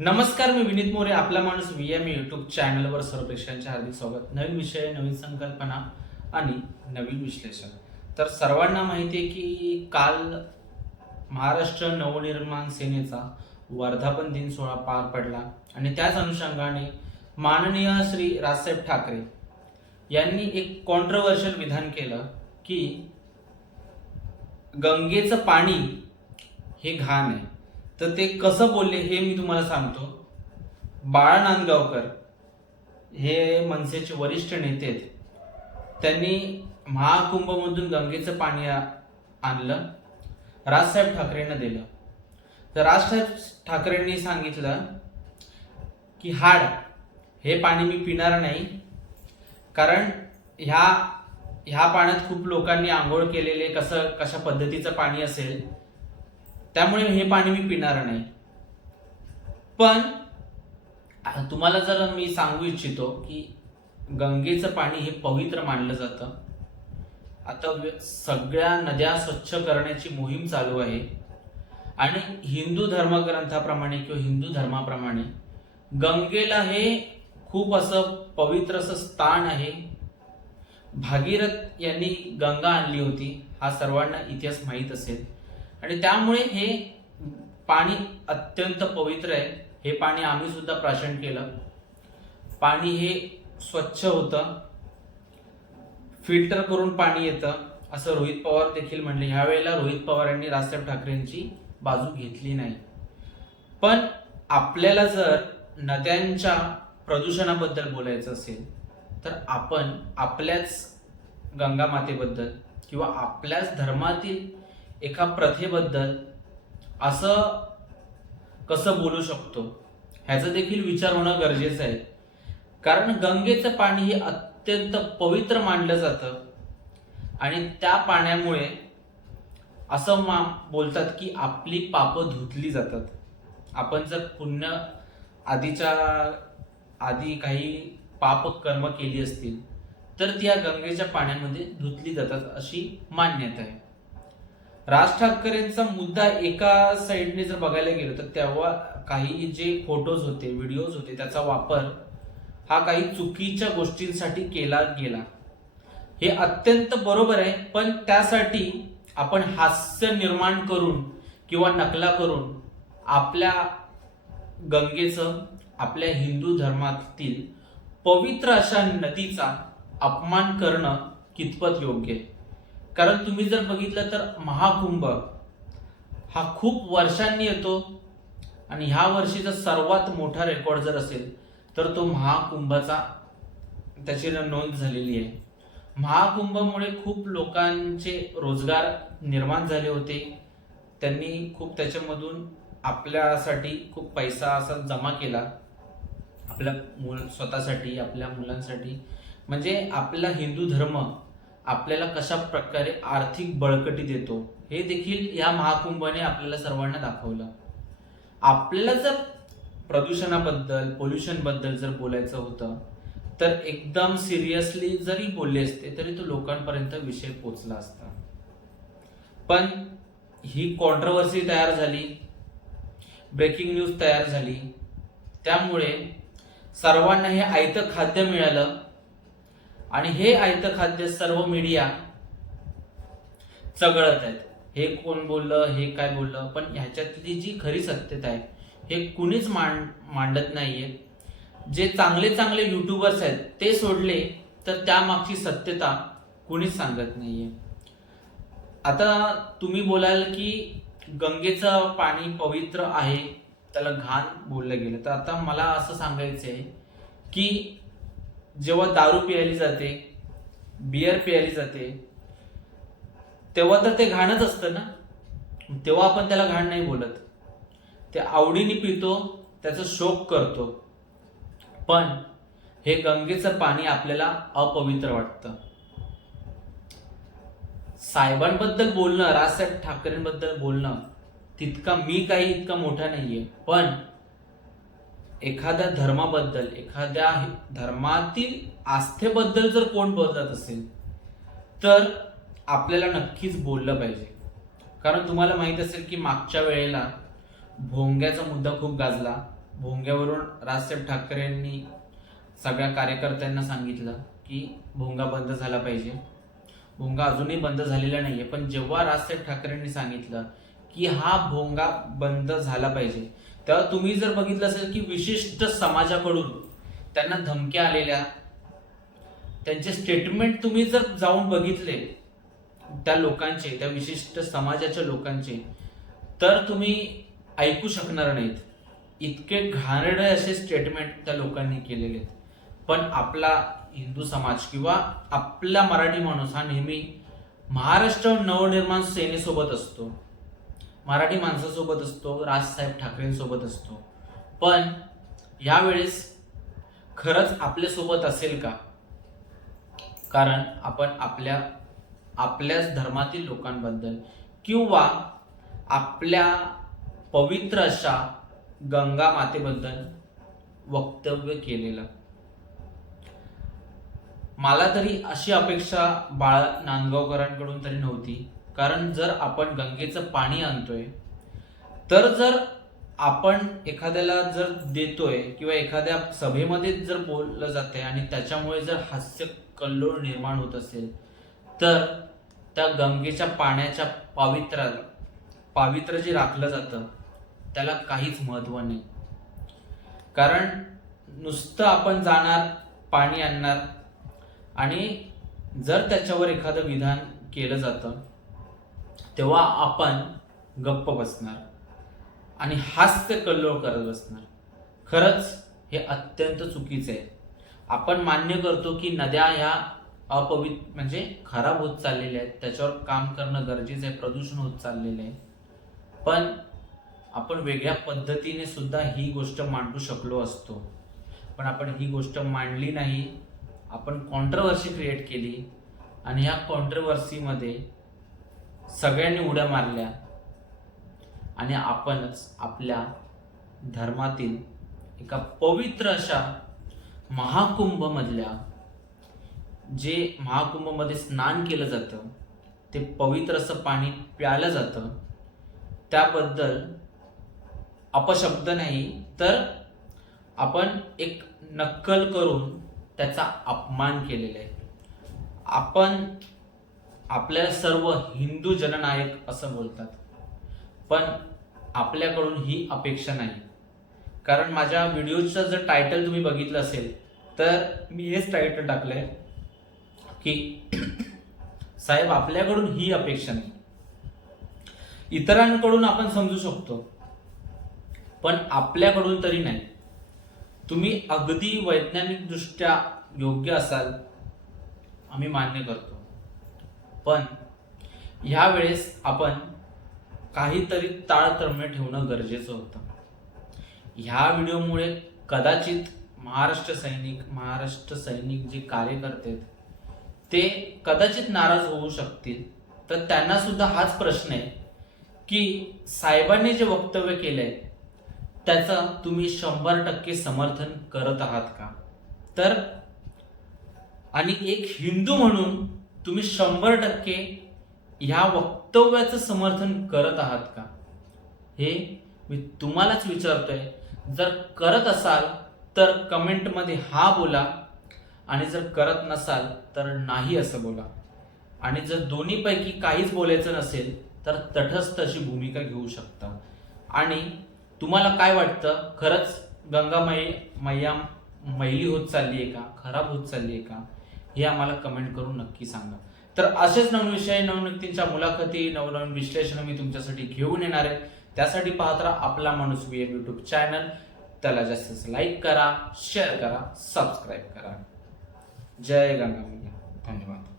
नमस्कार मी विनीत मोरे आपला माणूस व्ही एम युट्यूब चॅनलवर सर्व प्रेक्षकांचे हार्दिक स्वागत. नवीन विषय नवीन संकल्पना आणि नवीन विश्लेषण. तर सर्वांना माहिती आहे की काल महाराष्ट्र नवनिर्माण सेनेचा वर्धापन दिन सोहळा पार पडला आणि त्याच अनुषंगाने माननीय श्री राजसाहेब ठाकरे यांनी एक कॉन्ट्रोवर्शियल विधान केलं की गंगेचं पाणी हे घाण आहे. तर ते कसं बोलले हे मी तुम्हाला सांगतो. बाळा नांदगावकर हे मनसेचे वरिष्ठ नेते आहेत. त्यांनी महाकुंभमधून गंगेचं पाणी आणलं. राजसाहेब ठाकरेंना दिलं. तर राजसाहेब ठाकरेंनी सांगितलं की हाड हे पाणी मी पिणार नाही. कारण ह्या ह्या पाण्यात खूप लोकांनी आंघोळ केलेले कसं कशा पद्धतीचं पाणी असेल त्यामुळे हे पाणी मी पिणार नाही. पण तुम्हाला जर मी सांगू इच्छितो की गंगेचं पाणी हे पवित्र मानलं जातं. आता सगळ्या नद्या स्वच्छ करण्याची मोहीम चालू आहे. आणि हिंदू धर्मग्रंथाप्रमाणे किंवा हिंदू धर्माप्रमाणे गंगेला हे खूप असं पवित्र असं स्थान आहे. भागीरथ यांनी गंगा आणली होती. हा सर्वांना इतिहास माहीत असेल. आणि त्यामुळे हे पाणी अत्यंत पवित्र आहे. हे पाणी आम्ही सुद्धा प्राशन केलं. पाणी हे स्वच्छ होतं. फिल्टर करून पाणी येतं. असं रोहित पवार देखील म्हणले. ह्यावेळेला रोहित पवार यांनी राजसाहेब ठाकरेंची बाजू घेतली नाही. पण आपल्याला जर नद्यांच्या प्रदूषणाबद्दल बोलायचं असेल तर आपण आपल्याच गंगामातेबद्दल किंवा आपल्याच धर्मातील एका प्रथेबद्दल असं कसं बोलू शकतो? ह्याचा देखील विचार होणं गरजेचं आहे. कारण गंगेचं पाणी हे अत्यंत पवित्र मानलं जातं. आणि त्या पाण्यामुळे असं मा बोलतात की आपली पापं धुतली जातात. आपण जर पुण्य आधीच्या आधी काही पाप कर्म केली असतील तर ती या गंगेच्या पाण्यामध्ये धुतली जातात अशी मान्यता आहे. राज ठाकरेंचा मुद्दा एका साईडने जर बघायला गेलो तर तेव्हा काही जे फोटोज होते व्हिडिओज होते त्याचा वापर हा काही चुकीच्या गोष्टींसाठी केला गेला. हे अत्यंत बरोबर आहे पण त्यासाठी आपण हास्य निर्माण करून किंवा नकला करून आपल्या गंगेचं आपल्या हिंदू धर्मातील पवित्र अशा नदीचा अपमान करणं कितपत योग्य आहे? कारण तुम्ही जर बघितलं तर महाकुंभ हा खूप वर्षांनी येतो आणि ह्या वर्षीचा सर्वात मोठा रेकॉर्ड जर असेल तर तो महाकुंभाचा त्याची नोंद झालेली आहे. महाकुंभमुळे खूप लोकांचे रोजगार निर्माण झाले होते. त्यांनी खूप त्याच्यामधून आपल्यासाठी खूप पैसा असा जमा केला. आपल्या मुल स्वतःसाठी आपल्या मुलांसाठी. म्हणजे आपला हिंदू धर्म आपल्याला कशा प्रकारे आर्थिक बळकटी देतो हे देखील या महाकुंभाने आपल्याला सर्वांना दाखवलं. आपल्याला जर प्रदूषणाबद्दल पोल्युशनबद्दल जर बोलायचं होतं तर एकदम सिरियसली जरी बोलले असते तरी तो लोकांपर्यंत विषय पोचला असता. पण ही कॉन्ट्रोवर्सी तयार झाली ब्रेकिंग न्यूज तयार झाली त्यामुळे सर्वांना हे आयतं खाद्य मिळालं आणि हे आयतं खाद्य सर्व मीडिया चघळत आहेत. हे कोण बोललं हे काय बोललं? पण ह्याच्यातली जी खरी सत्यता आहे हे कुणीच मांड मांडत नाहीये. जे चांगले चांगले युट्यूबर्स आहेत ते सोडले तर त्यामागची सत्यता कुणीच सांगत नाहीये. आता तुम्ही बोलाल की गंगेचं पाणी पवित्र आहे त्याला घाण बोललं गेलं. तर आता मला असं सांगायचं आहे की जेव्हा दारू प्यायली जाते बियर प्यायली जाते तेव्हा तर ते घाणच असतं ना? तेव्हा आपण त्याला घाण नाही बोलत. ते आवडीने पितो त्याचा शोक करतो. पण हे गंगेचं पाणी आपल्याला अपवित्र वाटतं. साहेबांबद्दल बोलणं राजसाहेब ठाकरेंबद्दल बोलणं तितका मी काही इतका मोठा नाहीये. पण एखाद्या धर्माबद्दल एखाद्या धर्मातील आस्थेबद्दल जर कोण बोलत असेल तर आपल्याला नक्कीच बोललं पाहिजे. कारण तुम्हाला माहीत असेल की मागच्या वेळेला भोंग्याचा मुद्दा खूप गाजला. भोंग्यावरून राजसाहेब ठाकरेंनी सगळ्या कार्यकर्त्यांना सांगितलं की भोंगा बंद झाला पाहिजे. भोंगा अजूनही बंद झालेला नाही आहे पण जेव्हा राजसाहेब ठाकरेंनी सांगितलं की हा भोंगा बंद झाला पाहिजे तेव्हा तुम्ही जर बघितलं असेल की विशिष्ट समाजाकडून त्यांना धमक्या आलेल्या त्यांचे स्टेटमेंट तुम्ही जर जाऊन बघितले त्या लोकांचे त्या विशिष्ट समाजाच्या लोकांचे तर तुम्ही ऐकू शकणार नाहीत. इतके घाणेरडे असे स्टेटमेंट त्या लोकांनी केलेले आहेत. पण आपला हिंदू समाज किंवा आपला मराठी माणूस हा नेहमी महाराष्ट्र नवनिर्माण सेनेसोबत असतो. मराठी माणसासोबत असतो राजसाहेब ठाकरेंसोबत असतो. पण यावेळेस खरंच आपल्यासोबत असेल का? कारण आपण आपल्या आपल्याच धर्मातील लोकांबद्दल किंवा आपल्या पवित्र अशा गंगा मातेबद्दल वक्तव्य केलेलं. मला तरी अशी अपेक्षा बाळ नांदगावकरांकडून तरी नव्हती. कारण जर आपण गंगेचं पाणी आणतोय तर जर आपण एखाद्याला जर देतोय किंवा एखाद्या सभेमध्ये जर बोललं जाते आणि त्याच्यामुळे जर हास्य कल्लोळ निर्माण होत असेल तर त्या गंगेच्या पाण्याच्या पावित्र्याला पावित्र्य जे राखलं जातं त्याला काहीच महत्त्व नाही. कारण नुसतं आपण जाणार पाणी आणणार आणि जर त्याच्यावर एखादं विधान केलं जातं तेव्हा आपण गप्प बसणार आणि हास्य कल्लोळ करत बसणार. खरंच हे अत्यंत चुकीचं आहे. आपण मान्य करतो की नद्या ह्या अपवित म्हणजे खराब होत चाललेल्या आहेत. त्याच्यावर काम करणं गरजेचं आहे. प्रदूषण होत चाललेलं आहे. पण आपण वेगळ्या पद्धतीने सुद्धा ही गोष्ट मांडू शकलो असतो. पण आपण ही गोष्ट मांडली नाही. आपण कॉन्ट्रवर्सी क्रिएट केली आणि ह्या कॉन्ट्रवर्सीमध्ये सगळ्यांनी उड्या मारल्या आणि आपणच आपल्या धर्मातील एका पवित्र अशा महाकुंभमधल्या जे महाकुंभमध्ये स्नान केलं जातं ते पवित्र असं पाणी प्यालं जातं. त्याबद्दल अपशब्द नाही तर आपण एक नक्कल करून त्याचा अपमान केलेला आहे. आपण आपल्या सर्व हिंदू जननायक असं बोलतात. पण आपल्याकडून ही अपेक्षा नाही. कारण माझ्या व्हिडिओचं जर टायटल तुम्ही बघितलं असेल तर मी हेच टायटल टाकलंय की साहेब आपल्याकडून ही अपेक्षा नाही. इतरांकडून आपण समजू शकतो पण आपल्याकडून तरी नाही. तुम्ही अगदी वैज्ञानिकदृष्ट्या योग्य असाल आम्ही मान्य करतो. पण ह्या वेळेस आपण काहीतरी ताळतम्य ठेवणं गरजेचं होतं. ह्या व्हिडिओमुळे कदाचित महाराष्ट्र सैनिक महाराष्ट्र सैनिक जे कार्यकर्ते ते कदाचित नाराज होऊ शकतील. तर त्यांना सुद्धा हाच प्रश्न आहे की साहेबांनी जे वक्तव्य केलंय त्याचं तुम्ही शंभर टक्के समर्थन करत आहात का? तर आणि एक हिंदू म्हणून तुम्ही शंभर टक्के ह्या वक्तव्याचं समर्थन करत आहात का? हे मी तुम्हालाच विचारतोय. जर करत असाल तर कमेंटमध्ये हा बोला. आणि जर करत नसाल तर नाही असं बोला. आणि जर दोन्हीपैकी काहीच बोलायचं नसेल तर तटस्थ अशी भूमिका घेऊ शकता. आणि तुम्हाला काय वाटतं? खरंच गंगामय मैया मैली होत चालली आहे का? खराब होत चालली आहे का? हे आम्हाला कमेंट करून नक्की सांगा. तर असेच नवीन विषय नवीन व्यक्तींच्या मुलाखती नवनवीन विश्लेषण मी तुमच्यासाठी घेऊन येणार आहे. त्यासाठी पाहत राहा आपला माणूस बी युट्यूब चॅनल. त्याला जास्तीत लाईक करा शेअर करा सबस्क्राईब करा. जय गंगा धन्यवाद.